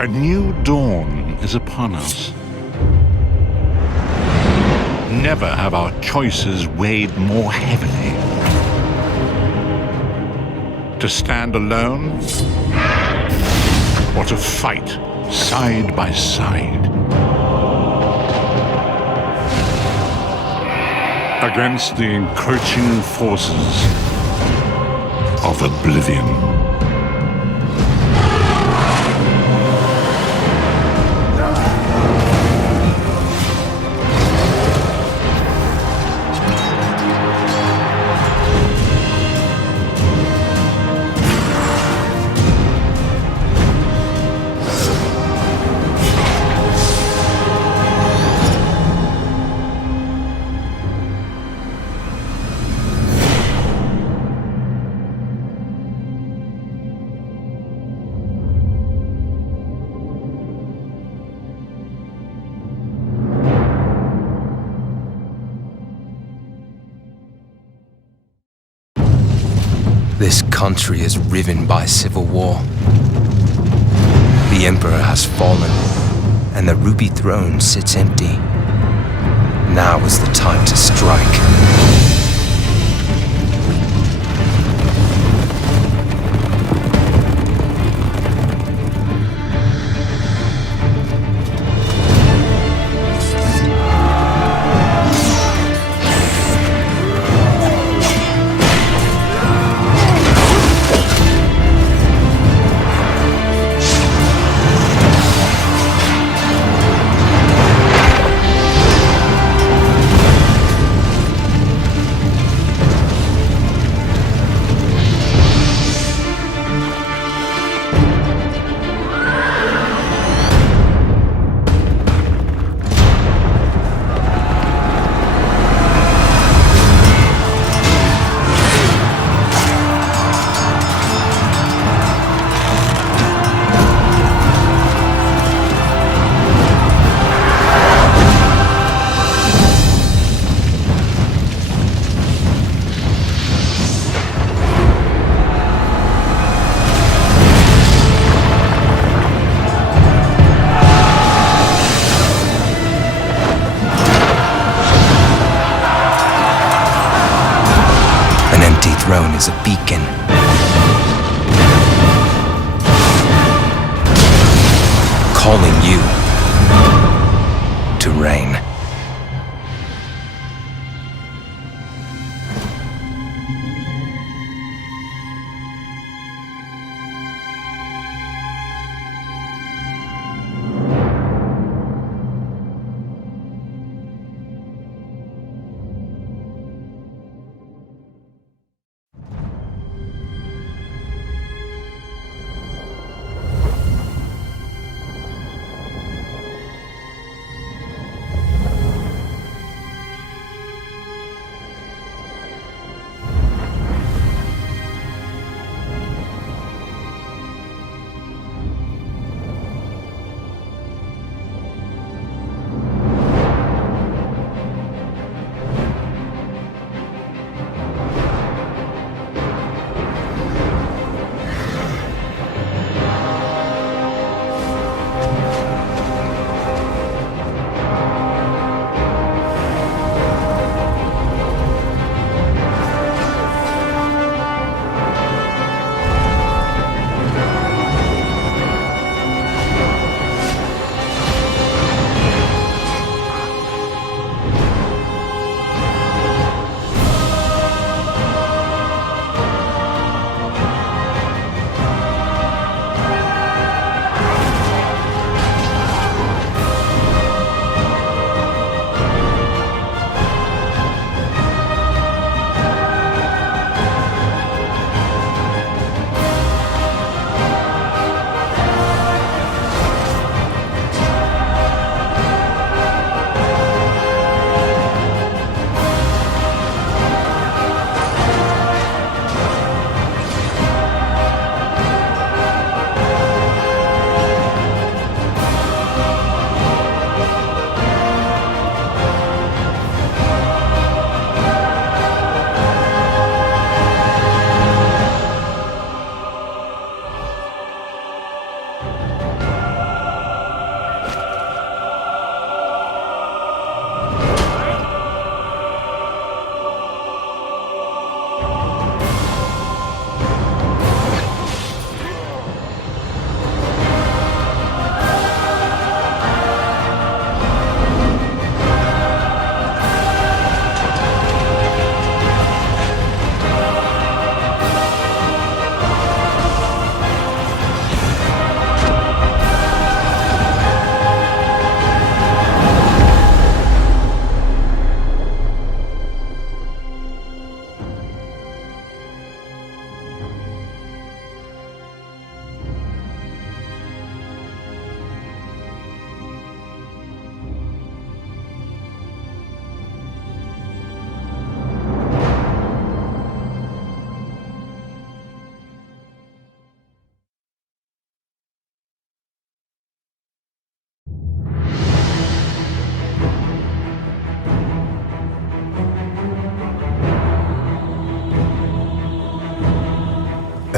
A new dawn is upon us. Never have our choices weighed more heavily. To stand alone, or to fight side by side. Against the encroaching forces of oblivion. This country is riven by civil war. The Emperor has fallen, and the ruby throne sits empty. Now is the time to strike. Throne is a beacon. Calling you to reign.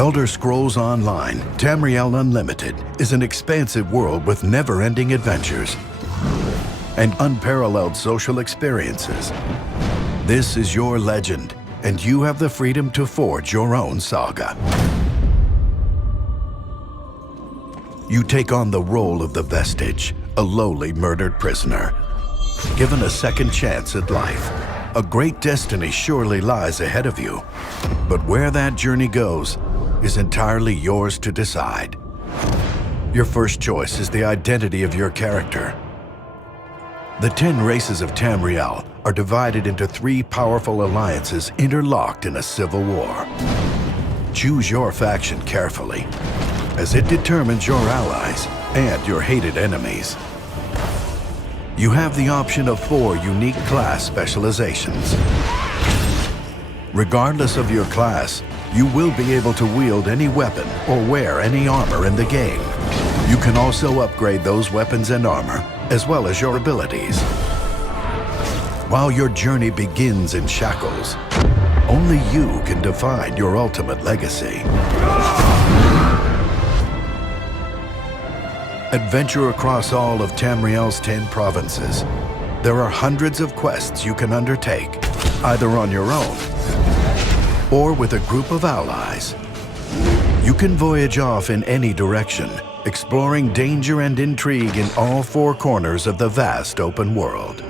Elder Scrolls Online, Tamriel Unlimited is an expansive world with never-ending adventures and unparalleled social experiences. This is your legend, and you have the freedom to forge your own saga. You take on the role of the Vestige, a lowly murdered prisoner. Given a second chance at life, a great destiny surely lies ahead of you. But where that journey goes is entirely yours to decide. Your first choice is the identity of your character. The 10 races of Tamriel are divided into 3 powerful alliances interlocked in a civil war. Choose your faction carefully, as it determines your allies and your hated enemies. You have the option of 4 unique class specializations. Regardless of your class, you will be able to wield any weapon or wear any armor in the game. You can also upgrade those weapons and armor, as well as your abilities. While your journey begins in shackles, only you can define your ultimate legacy. Adventure across all of Tamriel's 10 provinces. There are hundreds of quests you can undertake, either on your own or with a group of allies. You can voyage off in any direction, exploring danger and intrigue in all 4 corners of the vast open world.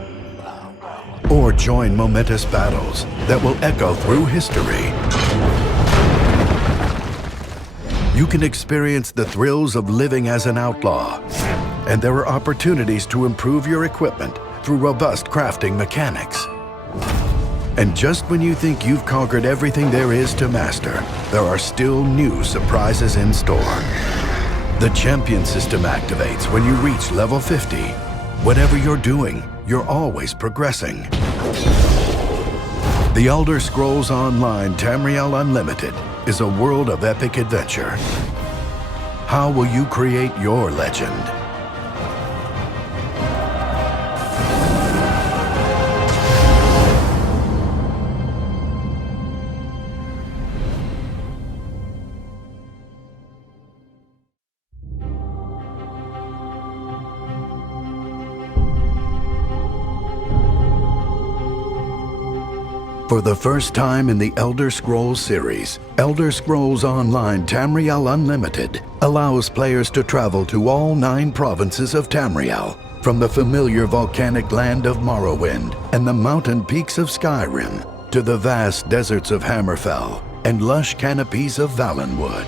Or join momentous battles that will echo through history. You can experience the thrills of living as an outlaw, and there are opportunities to improve your equipment through robust crafting mechanics. And just when you think you've conquered everything there is to master, there are still new surprises in store. The champion system activates when you reach level 50. Whatever you're doing, you're always progressing. The Elder Scrolls Online Tamriel Unlimited is a world of epic adventure. How will you create your legend? For the first time in the Elder Scrolls series, Elder Scrolls Online Tamriel Unlimited allows players to travel to all 9 provinces of Tamriel, from the familiar volcanic land of Morrowind and the mountain peaks of Skyrim, to the vast deserts of Hammerfell and lush canopies of Valenwood.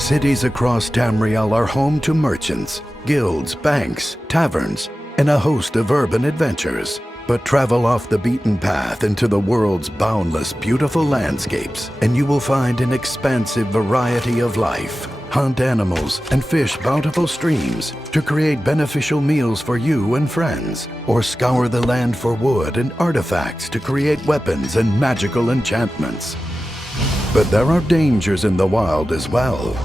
Cities across Tamriel are home to merchants, guilds, banks, taverns, and a host of urban adventures. But travel off the beaten path into the world's boundless, beautiful landscapes, and you will find an expansive variety of life. Hunt animals and fish bountiful streams to create beneficial meals for you and friends, or scour the land for wood and artifacts to create weapons and magical enchantments. But there are dangers in the wild as well.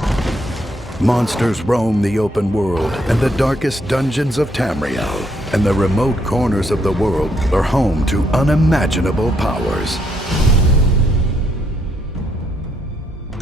Monsters roam the open world and the darkest dungeons of Tamriel, and the remote corners of the world are home to unimaginable powers.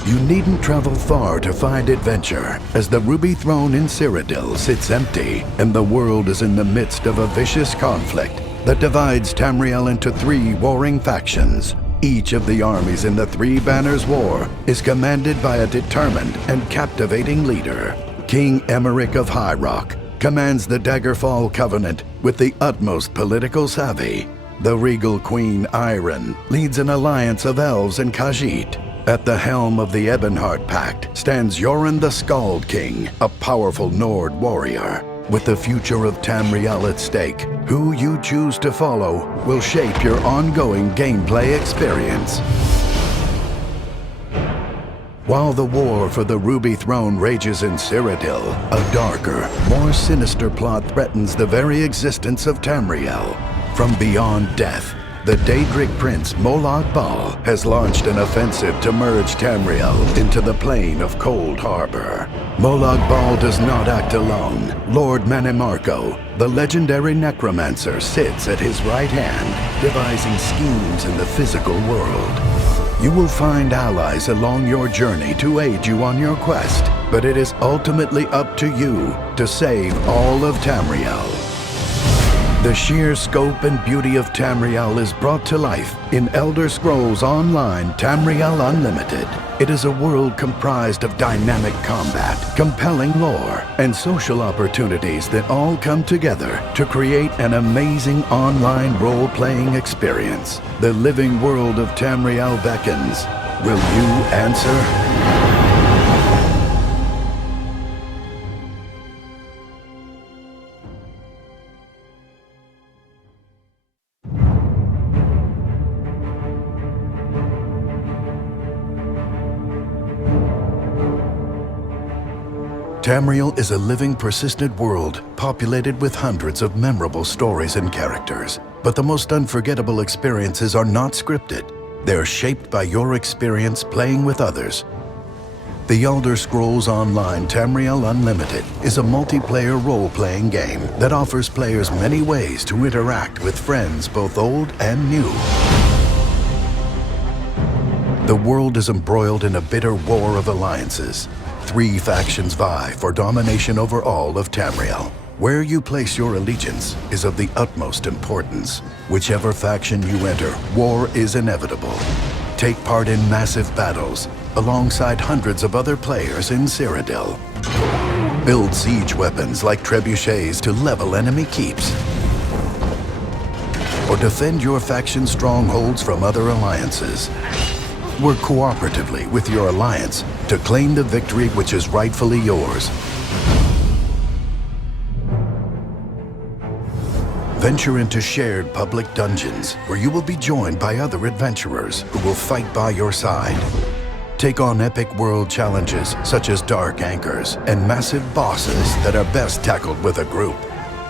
You needn't travel far to find adventure, as the Ruby Throne in Cyrodiil sits empty, and the world is in the midst of a vicious conflict that divides Tamriel into 3 warring factions. Each of the armies in the 3 Banners War is commanded by a determined and captivating leader. King Emeric of High Rock commands the Daggerfall Covenant with the utmost political savvy. The regal Queen Iron leads an alliance of elves and Khajiit. At the helm of the Ebonheart Pact stands Yoren the Skald King, a powerful Nord warrior. With the future of Tamriel at stake, who you choose to follow will shape your ongoing gameplay experience. While the war for the Ruby Throne rages in Cyrodiil, a darker, more sinister plot threatens the very existence of Tamriel. From beyond death, the Daedric Prince Molag Bal has launched an offensive to merge Tamriel into the Plain of Cold Harbor. Molag Bal does not act alone. Lord Manimarco, the legendary necromancer, sits at his right hand, devising schemes in the physical world. You will find allies along your journey to aid you on your quest, but it is ultimately up to you to save all of Tamriel. The sheer scope and beauty of Tamriel is brought to life in Elder Scrolls Online Tamriel Unlimited. It is a world comprised of dynamic combat, compelling lore, and social opportunities that all come together to create an amazing online role-playing experience. The living world of Tamriel beckons. Will you answer? Tamriel is a living, persistent world populated with hundreds of memorable stories and characters. But the most unforgettable experiences are not scripted. They're shaped by your experience playing with others. The Elder Scrolls Online Tamriel Unlimited is a multiplayer role-playing game that offers players many ways to interact with friends both old and new. The world is embroiled in a bitter war of alliances. 3 factions vie for domination over all of Tamriel. Where you place your allegiance is of the utmost importance. Whichever faction you enter, war is inevitable. Take part in massive battles alongside hundreds of other players in Cyrodiil. Build siege weapons like trebuchets to level enemy keeps. Or defend your faction's strongholds from other alliances. Work cooperatively with your alliance to claim the victory which is rightfully yours. Venture into shared public dungeons where you will be joined by other adventurers who will fight by your side. Take on epic world challenges such as dark anchors and massive bosses that are best tackled with a group.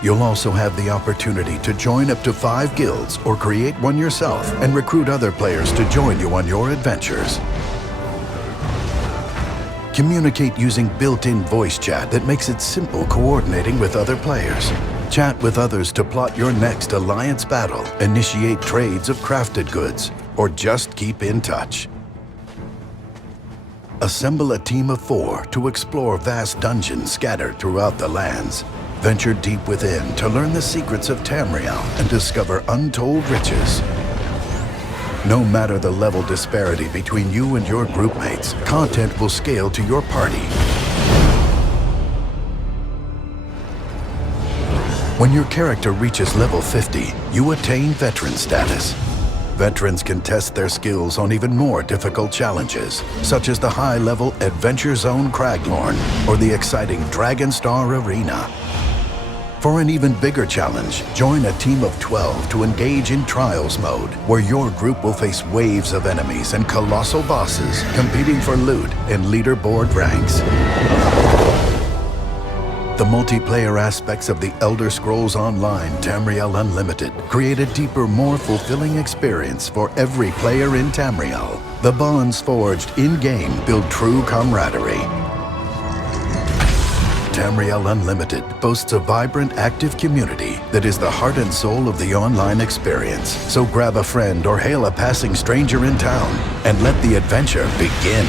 You'll also have the opportunity to join up to 5 guilds or create one yourself and recruit other players to join you on your adventures. Communicate using built-in voice chat that makes it simple coordinating with other players. Chat with others to plot your next alliance battle, initiate trades of crafted goods, or just keep in touch. Assemble a team of 4 to explore vast dungeons scattered throughout the lands. Venture deep within to learn the secrets of Tamriel and discover untold riches. No matter the level disparity between you and your groupmates, content will scale to your party. When your character reaches level 50, you attain veteran status. Veterans can test their skills on even more difficult challenges, such as the high-level Adventure Zone Craglorn or the exciting Dragonstar Arena. For an even bigger challenge, join a team of 12 to engage in Trials mode, where your group will face waves of enemies and colossal bosses competing for loot and leaderboard ranks. The multiplayer aspects of the Elder Scrolls Online Tamriel Unlimited create a deeper, more fulfilling experience for every player in Tamriel. The bonds forged in-game build true camaraderie. Tamriel Unlimited boasts a vibrant, active community that is the heart and soul of the online experience. So grab a friend or hail a passing stranger in town and let the adventure begin.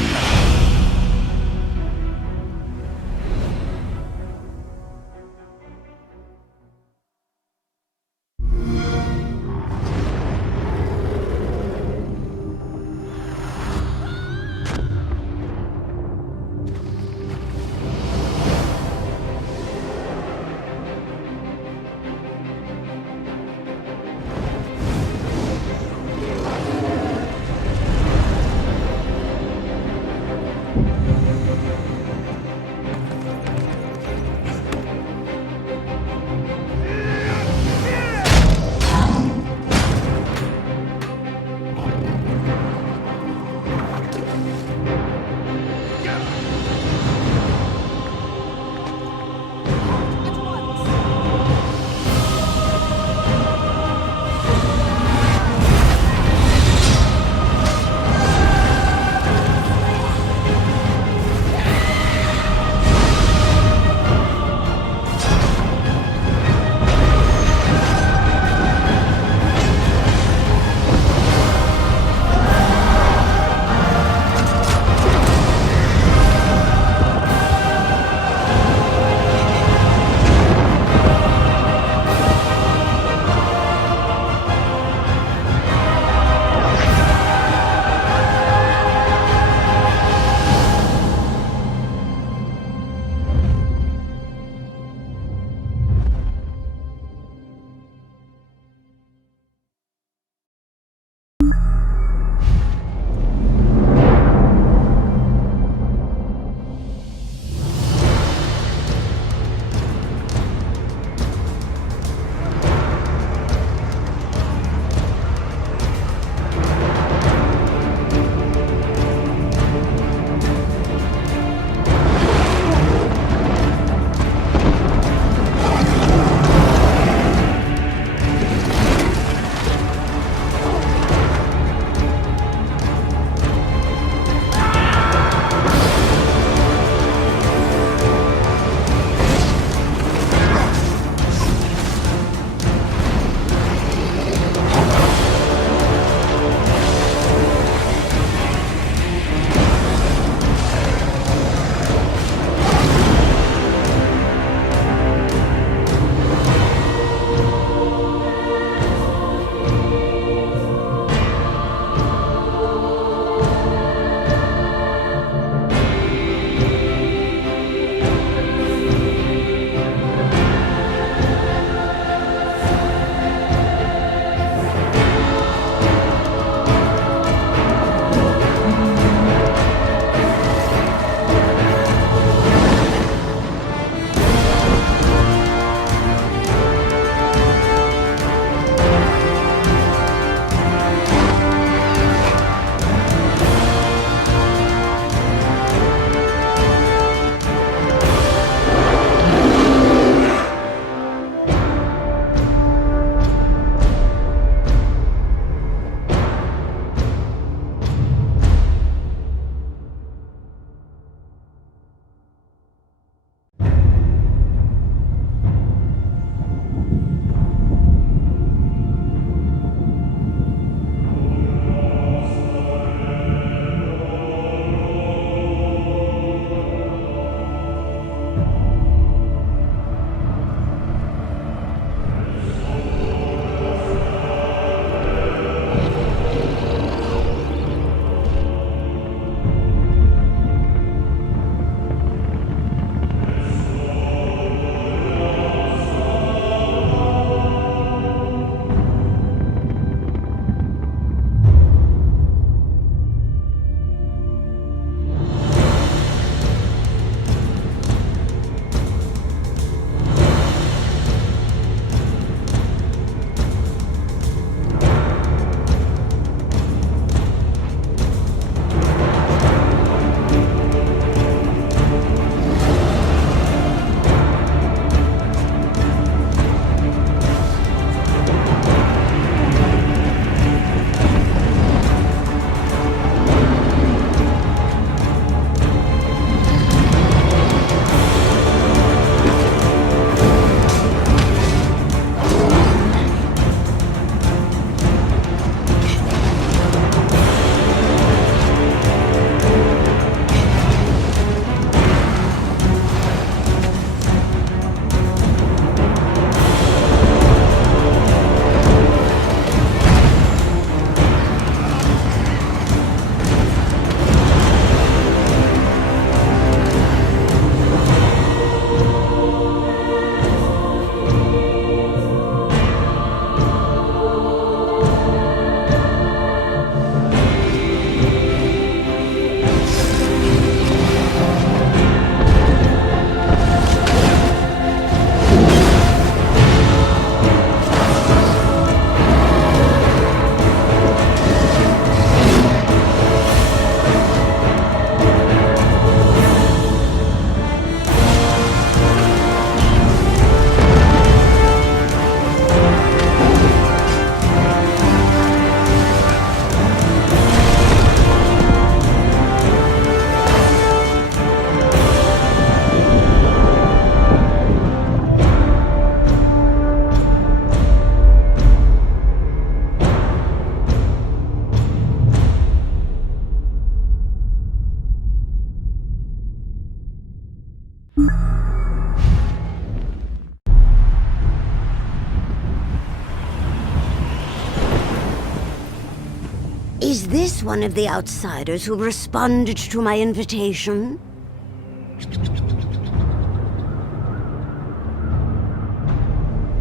Is this one of the outsiders who responded to my invitation?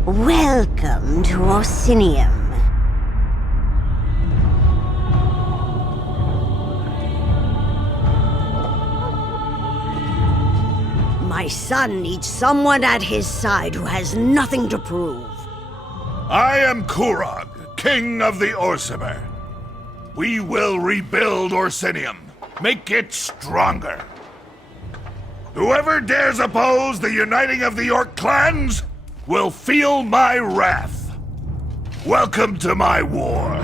Welcome to Orsinium. My son needs someone at his side who has nothing to prove. I am Kurog, king of the Orsimer. We will rebuild Orsinium, make it stronger. Whoever dares oppose the uniting of the Orc clans will feel my wrath. Welcome to my war.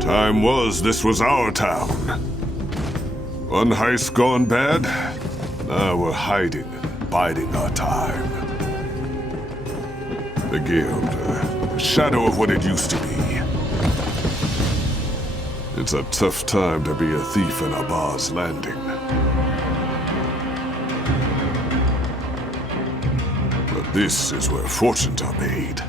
Time this was our town. One heist gone bad, now we're hiding and biding our time. The guild, a shadow of what it used to be. It's a tough time to be a thief in a bar's landing. But this is where fortunes are made.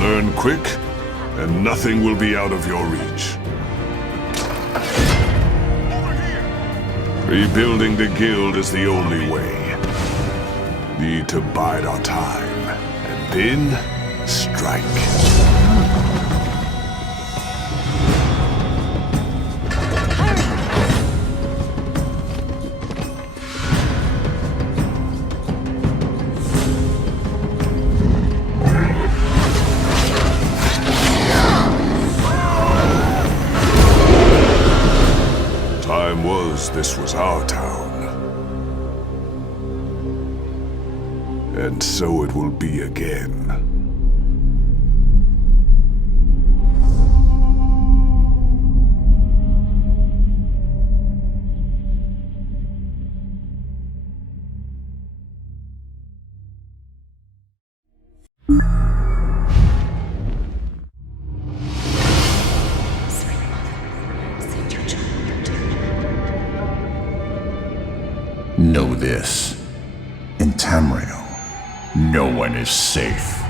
Learn quick, and nothing will be out of your reach. Rebuilding the guild is the only way. Need to bide our time, and then strike. This was our town. And so it will be again. Know this. In Tamriel, no one is safe.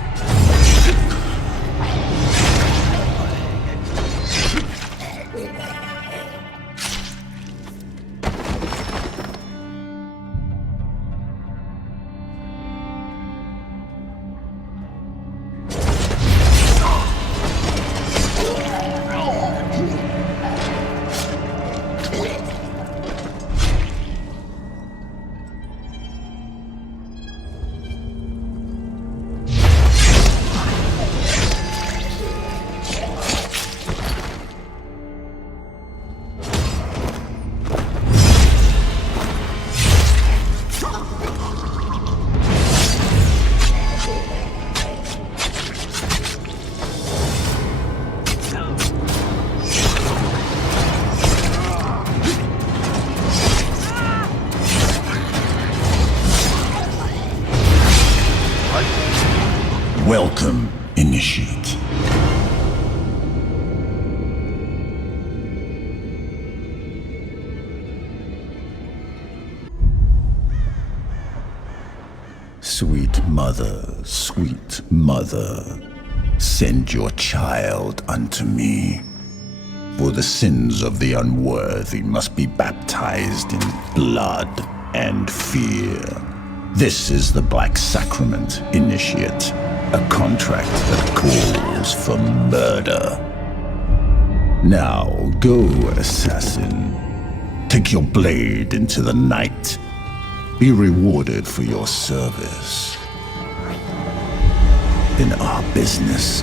Welcome, Initiate. Sweet mother, send your child unto me. For the sins of the unworthy must be baptized in blood and fear. This is the Black Sacrament, Initiate, a contract that calls for murder. Now go, assassin. Take your blade into the night. Be rewarded for your service in our business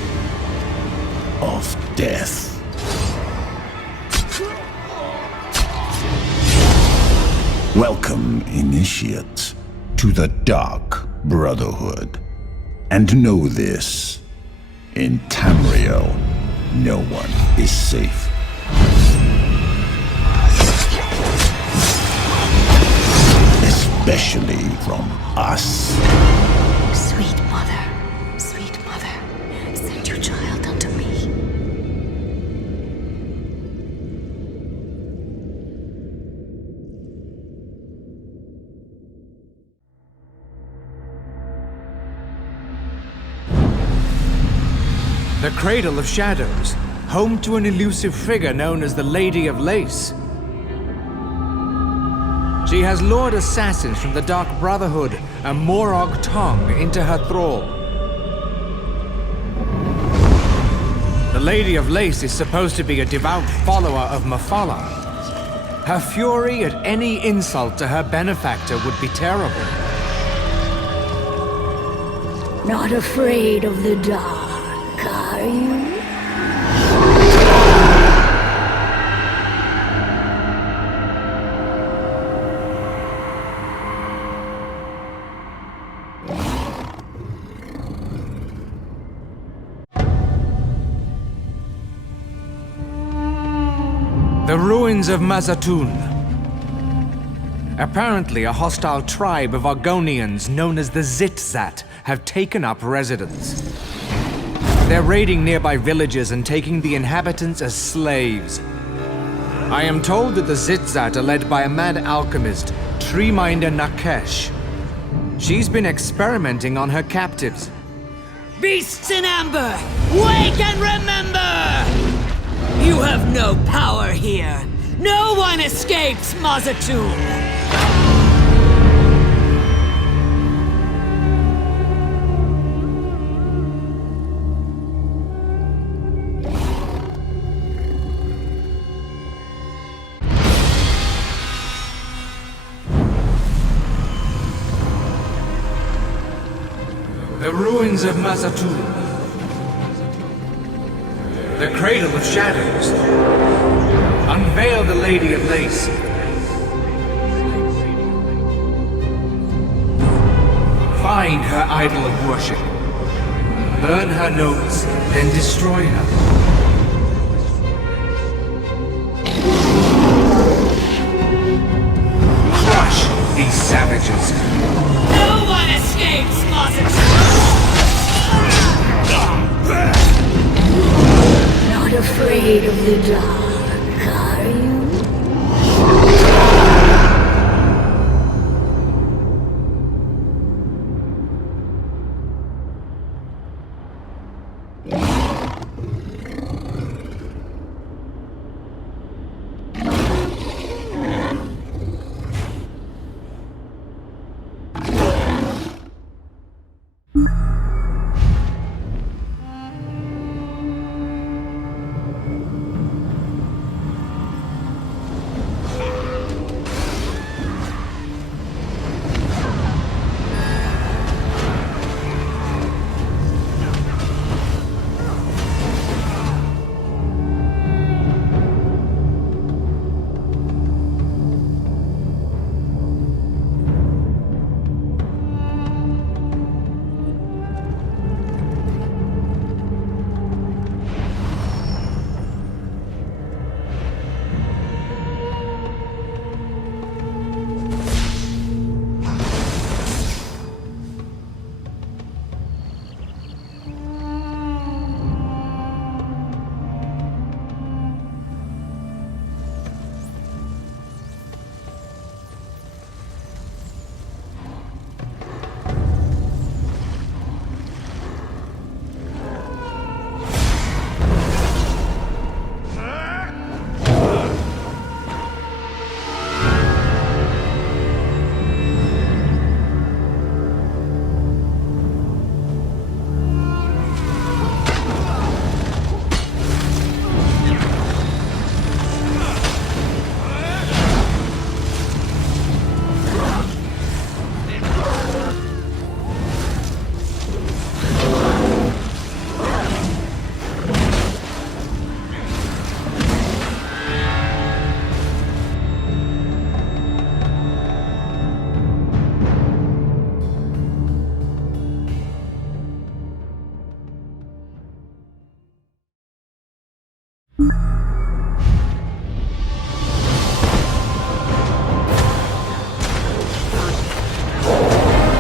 of death. Welcome, Initiate, to the Dark Brotherhood. And know this, in Tamriel, no one is safe. Especially from us. Sweet mother, send your child unto me. The Cradle of Shadows, home to an elusive figure known as the Lady of Lace. She has lured assassins from the Dark Brotherhood and Morag Tong into her thrall. The Lady of Lace is supposed to be a devout follower of Mafala. Her fury at any insult to her benefactor would be terrible. Not afraid of the dark, are you? The ruins of Mazatoon. Apparently, a hostile tribe of Argonians known as the Zitzat have taken up residence. They're raiding nearby villages and taking the inhabitants as slaves. I am told that the Zitzat are led by a mad alchemist, Treeminder Nakesh. She's been experimenting on her captives. Beasts in amber, wake and remember! You have no power here. No one escapes Mazatoon. The ruins of Mazatoon. The Cradle of Shadows. Unveil the Lady of Lace. Find her idol of worship. Burn her notes, then destroy her. Crush these savages. No one escapes Mazatoon. Not afraid of the dark, are you?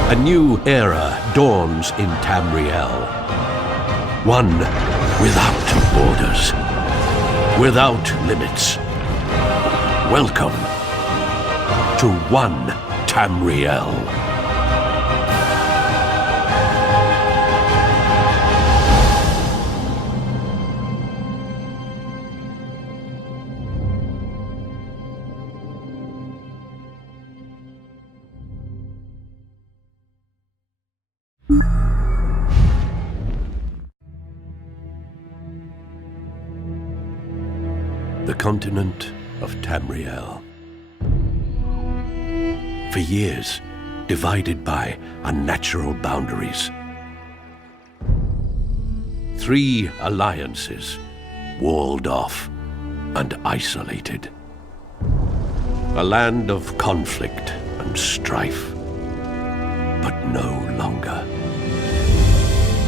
A new era dawns in Tamriel. One without borders, without limits. Welcome to One Tamriel. The continent of Tamriel. For years, divided by unnatural boundaries. 3 alliances, walled off and isolated. A land of conflict and strife, but no longer.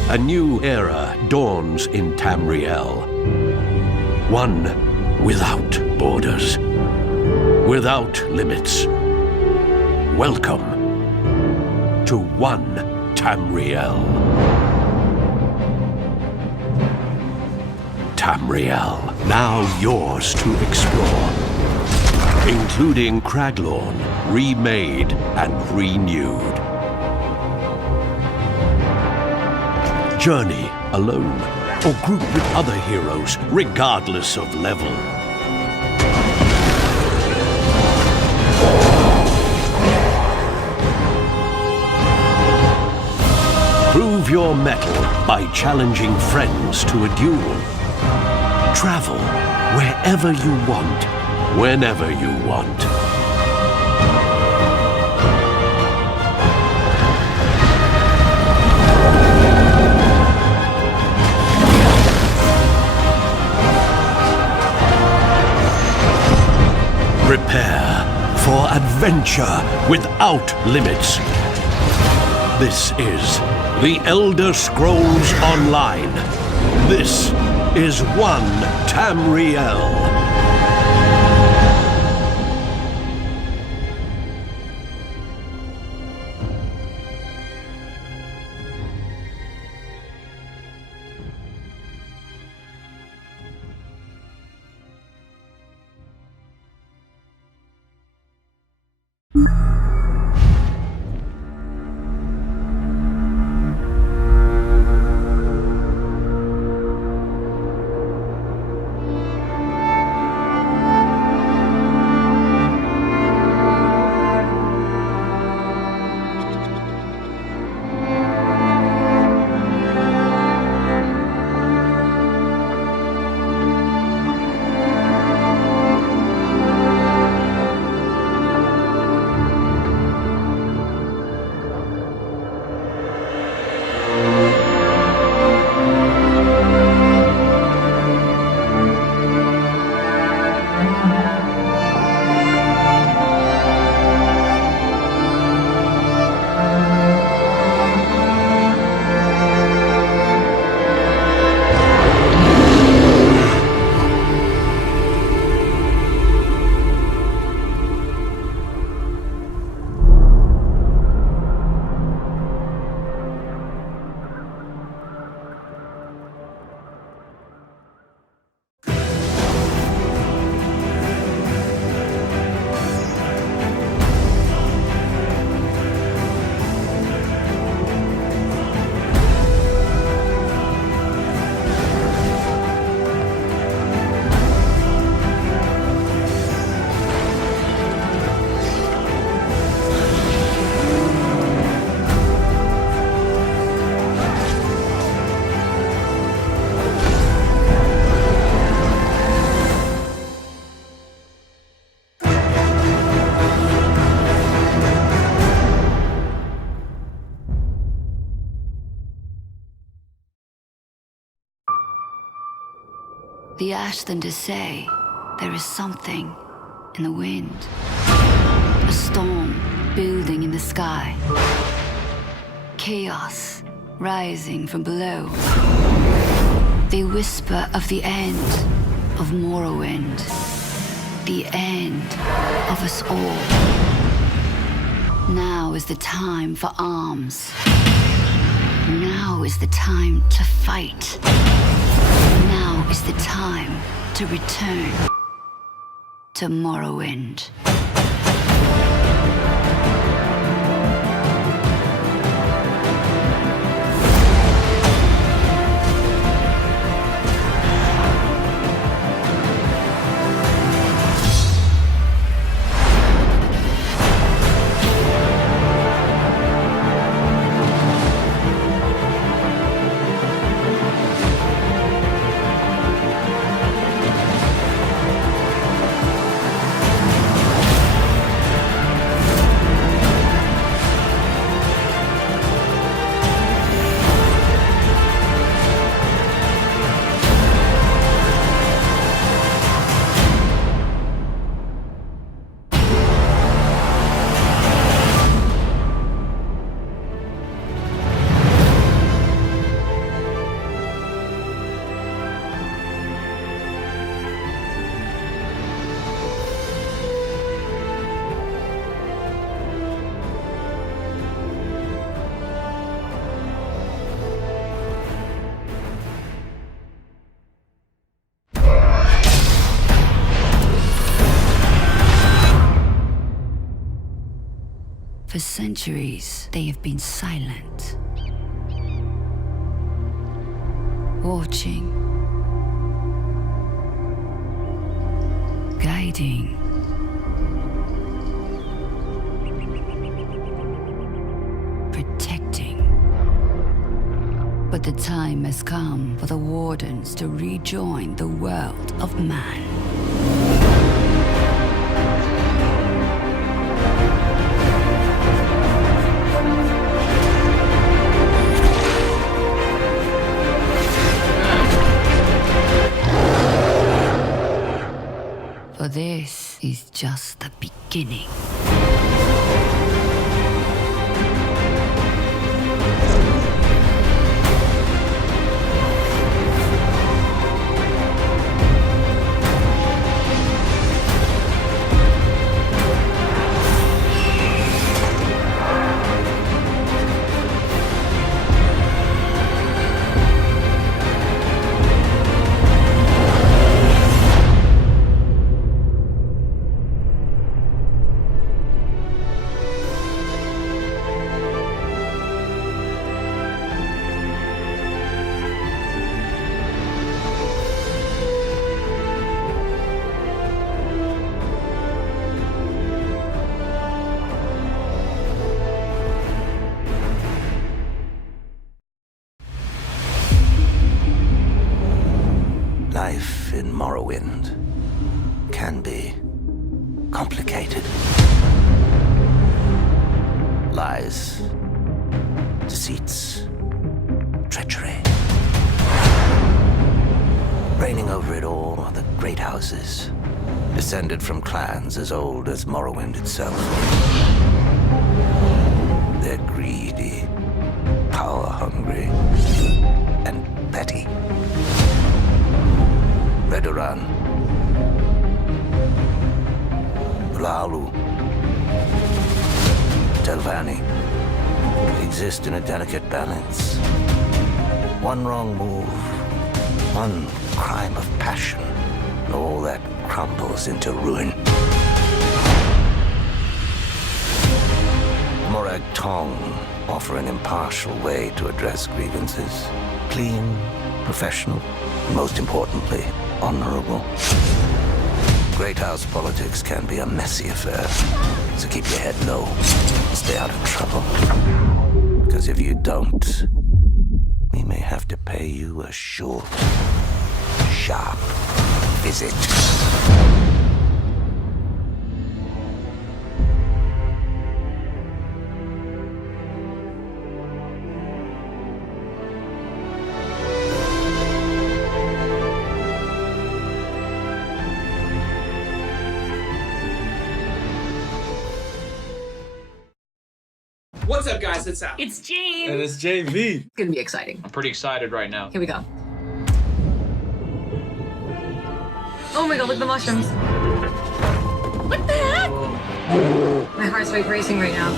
A new era dawns in Tamriel. One without borders, without limits. Welcome to One Tamriel. Tamriel, now yours to explore, including Craglorn, remade and renewed. Journey alone, or group with other heroes, regardless of level. Prove your mettle by challenging friends to a duel. Travel wherever you want, whenever you want. Prepare for adventure without limits. This is The Elder Scrolls Online. This is One Tamriel. The Ashtanders say there is something in the wind. A storm building in the sky. Chaos rising from below. They whisper of the end of Morrowind. The end of us all. Now is the time for arms. Now is the time to fight. Now is the time to return to Morrowind. For centuries, they have been silent, watching, guiding, protecting. But the time has come for the Wardens to rejoin the world of man. For this is just the beginning. Life in Morrowind can be complicated. Lies, deceits, treachery. Reigning over it all are the great houses, descended from clans as old as Morrowind itself. They're greedy, power-hungry, and petty. Redoran, Ulalu, Telvanni exist in a delicate balance. One wrong move, one crime of passion, and all that crumbles into ruin. Morag Tong offer an impartial way to address grievances. Clean, professional, and most importantly, honorable. Great house politics can be a messy affair, so keep your head low and stay out of trouble. Because if you don't, we may have to pay you a short, sharp visit. What's up, guys? It's Al. It's James. And it's JV. It's gonna be exciting. I'm pretty excited right now. Here we go. Oh my god, look at the mushrooms. What the heck? Whoa. My heart's like racing right now.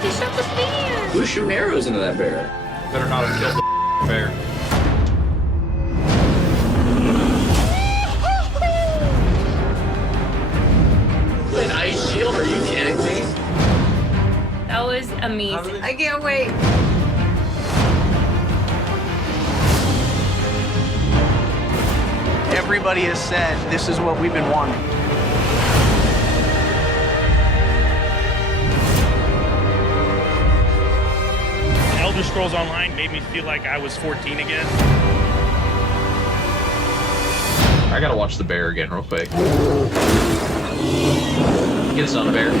He shot the bear! Who's shooting arrows into that bear? Better not have killed the bear. An ice shield? Are you kidding me? That was amazing. I can't wait. Everybody has said this is what we've been wanting. Elder Scrolls Online made me feel like I was 14 again. I gotta watch the bear again real quick. Get us on the bear.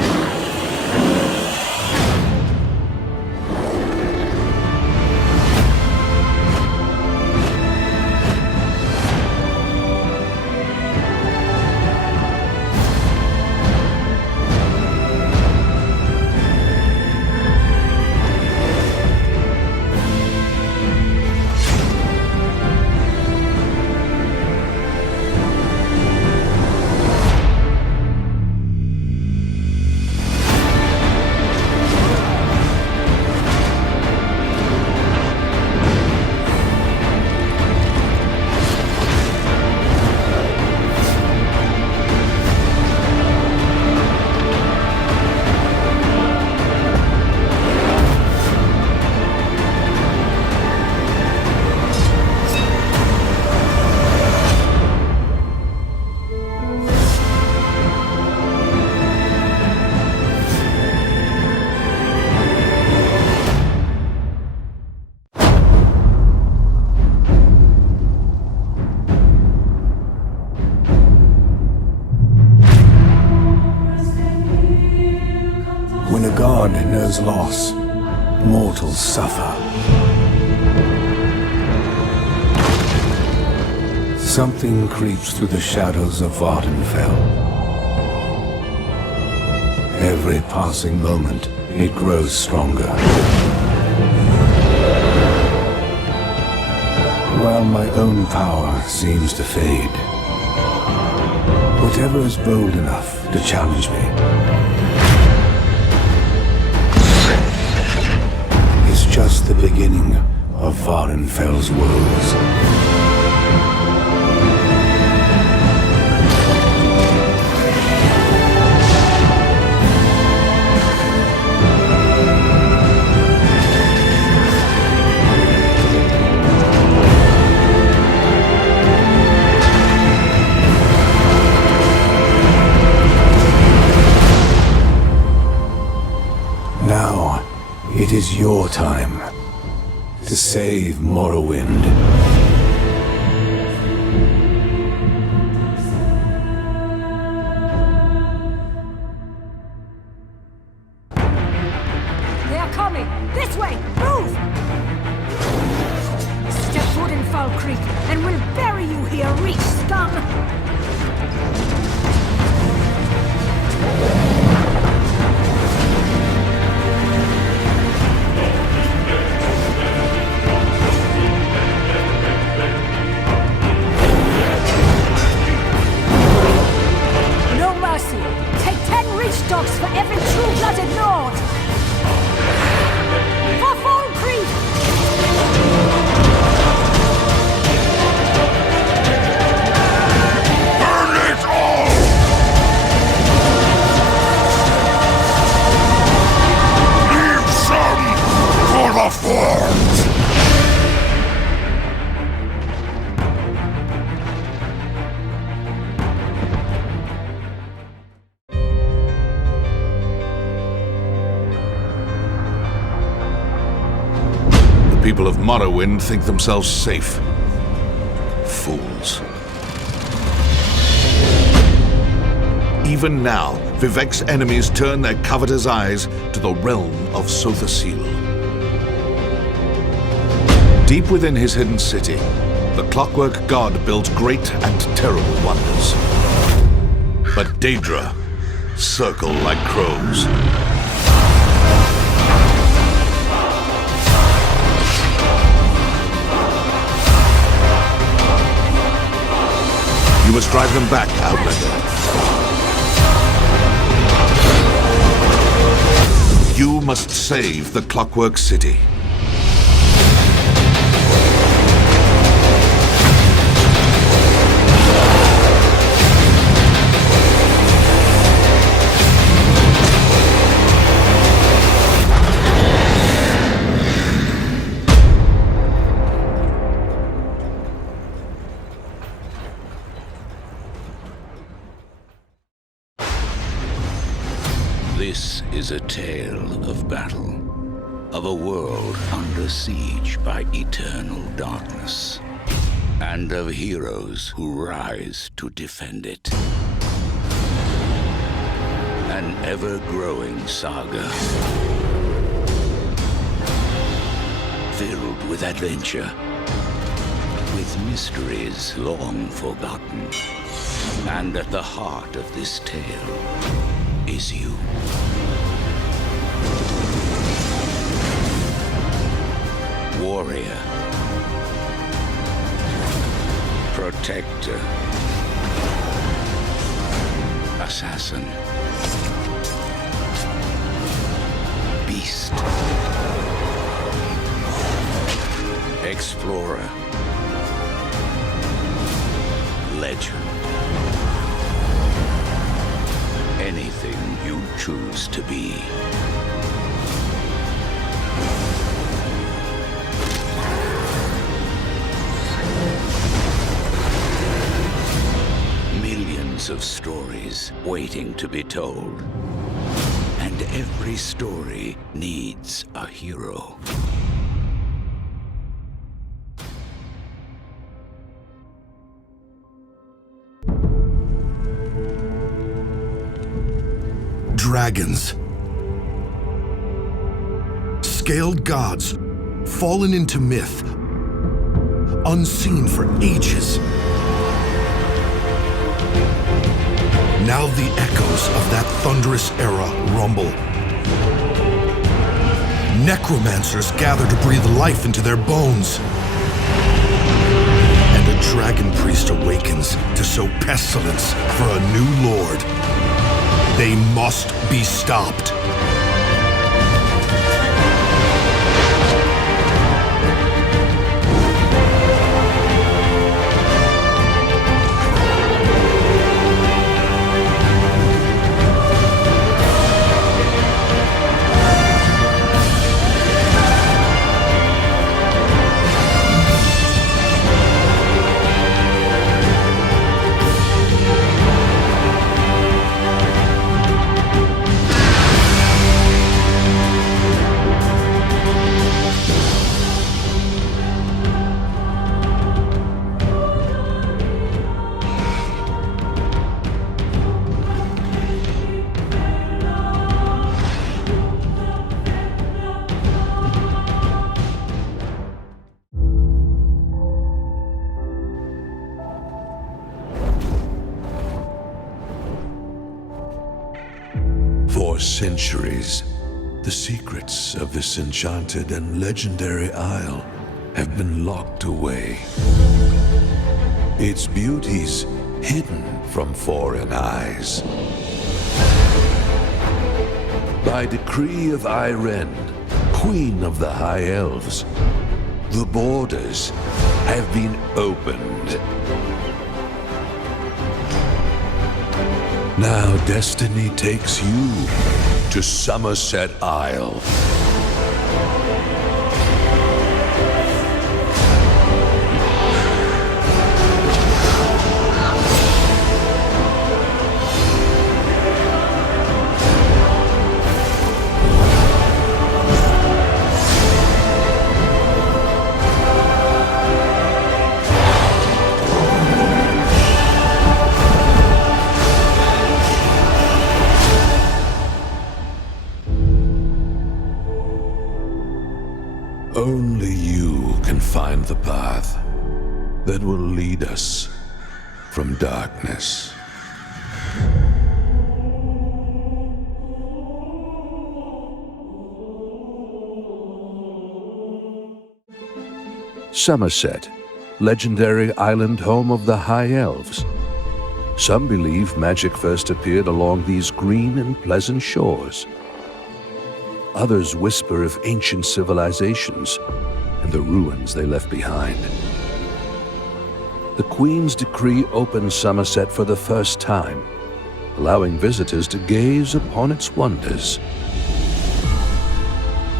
When a god knows loss, mortals suffer. Something creeps through the shadows of Vardenfell. Every passing moment, it grows stronger. While my own power seems to fade, whatever is bold enough to challenge me is just the beginning of Vardenfell's woes. Now, it is your time to save Morrowind. They are coming! This way! Move! Step foot in Foul Creek, and we'll bury you here, reach scum! No mercy! Take 10 reach dogs for every true-blooded Nord! For Fall Creek! Burn it all! Leave some for the Forge! The people of Morrowind think themselves safe. Fools. Even now, Vivek's enemies turn their covetous eyes to the realm of Sothasil. Deep within his hidden city, the clockwork god built great and terrible wonders. But Daedra circle like crows. You must drive them back, Outlander. must save the Clockwork City. This is a tale of battle, of a world under siege by eternal darkness, and of heroes who rise to defend it. An ever-growing saga, filled with adventure, with mysteries long forgotten. And at the heart of this tale is you. Warrior, protector, assassin, beast, explorer, legend. Anything you choose to be. Millions of stories waiting to be told. And every story needs a hero. Dragons. Scaled gods, fallen into myth, unseen for ages. Now the echoes of that thunderous era rumble. Necromancers gather to breathe life into their bones. And a dragon priest awakens to sow pestilence for a new lord. They must be stopped. For centuries, the secrets of this enchanted and legendary isle have been locked away. Its beauties hidden from foreign eyes. By decree of Irene, Queen of the High Elves, the borders have been opened. Now destiny takes you to Somerset Isle. Only you can find the path that will lead us from darkness. Somerset, legendary island home of the High Elves. Some believe magic first appeared along these green and pleasant shores. Others whisper of ancient civilizations and the ruins they left behind. The Queen's decree opened Somerset for the first time, allowing visitors to gaze upon its wonders.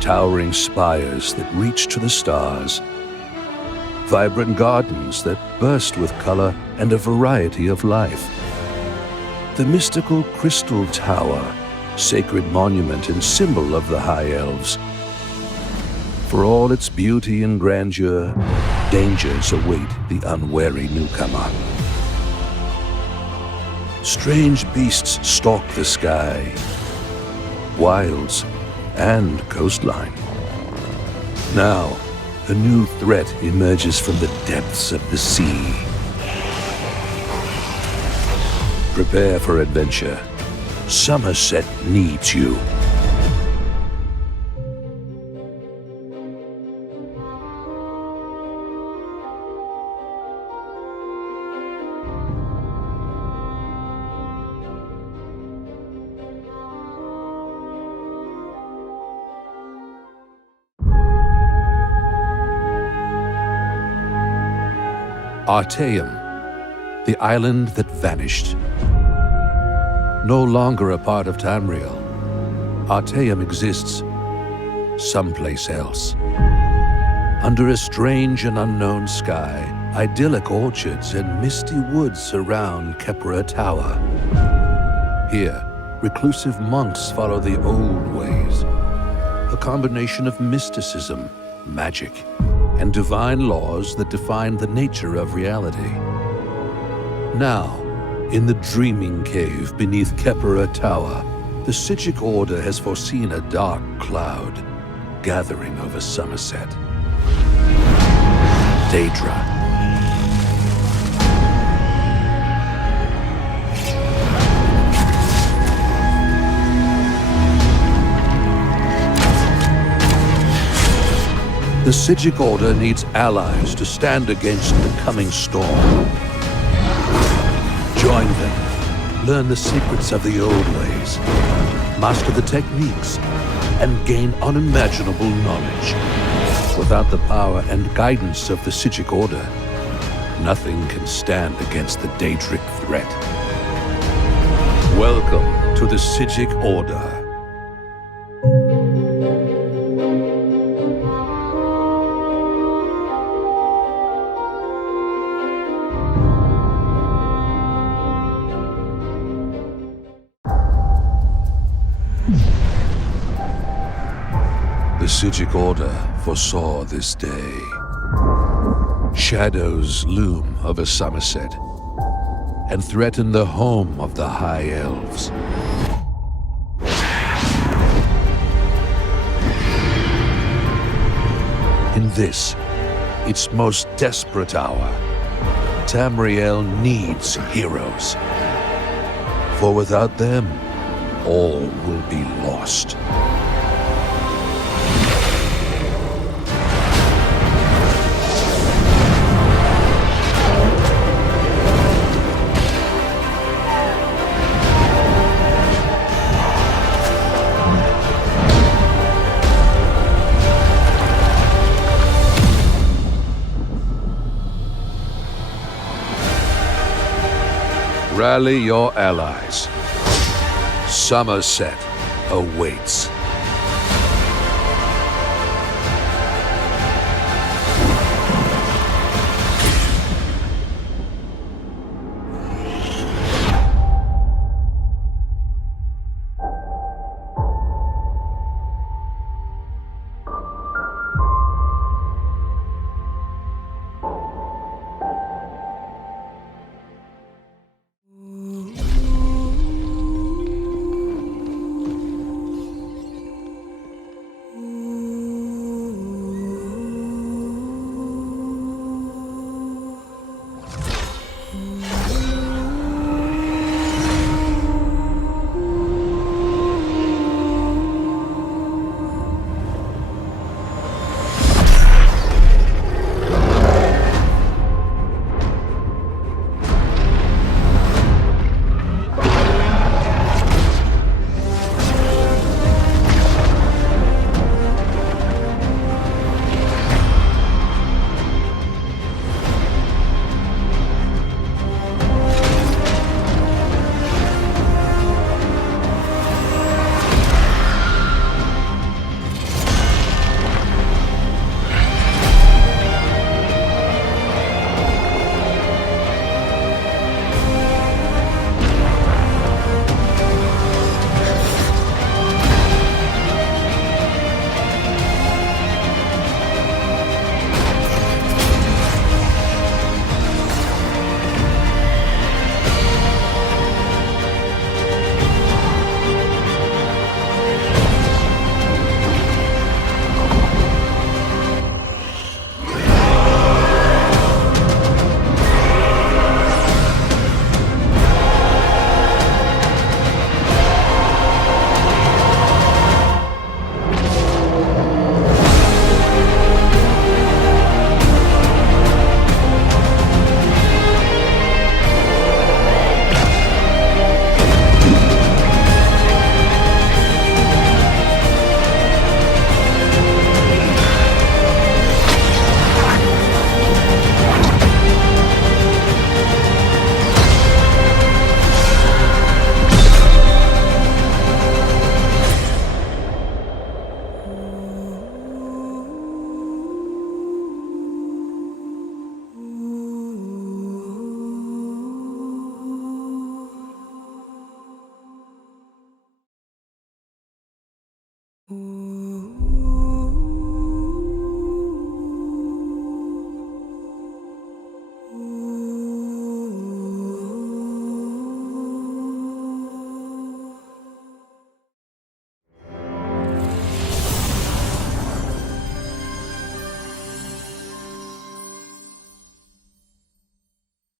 Towering spires that reach to the stars, vibrant gardens that burst with color and a variety of life. The mystical Crystal Tower, sacred monument and symbol of the High Elves. For all its beauty and grandeur, dangers await the unwary newcomer. Strange beasts stalk the sky, wilds, and coastline. Now, a new threat emerges from the depths of the sea. Prepare for adventure. Somerset needs you. Artaeum, the island that vanished. No longer a part of Tamriel, Artaeum exists someplace else. Under a strange and unknown sky, idyllic orchards and misty woods surround Khepra Tower. Here, reclusive monks follow the old ways, a combination of mysticism, magic, and divine laws that define the nature of reality. Now, in the dreaming cave beneath Khepra Tower, the Psijic Order has foreseen a dark cloud gathering over Somerset. Daedra. The Psijic Order needs allies to stand against the coming storm. Join them, learn the secrets of the old ways, master the techniques, and gain unimaginable knowledge. Without the power and guidance of the Psijic Order, nothing can stand against the Daedric threat. Welcome to the Psijic Order. The Psijic Order foresaw this day. Shadows loom over Somerset and threaten the home of the High Elves. In this, its most desperate hour, Tamriel needs heroes. For without them, all will be lost. Rally your allies. Somerset awaits.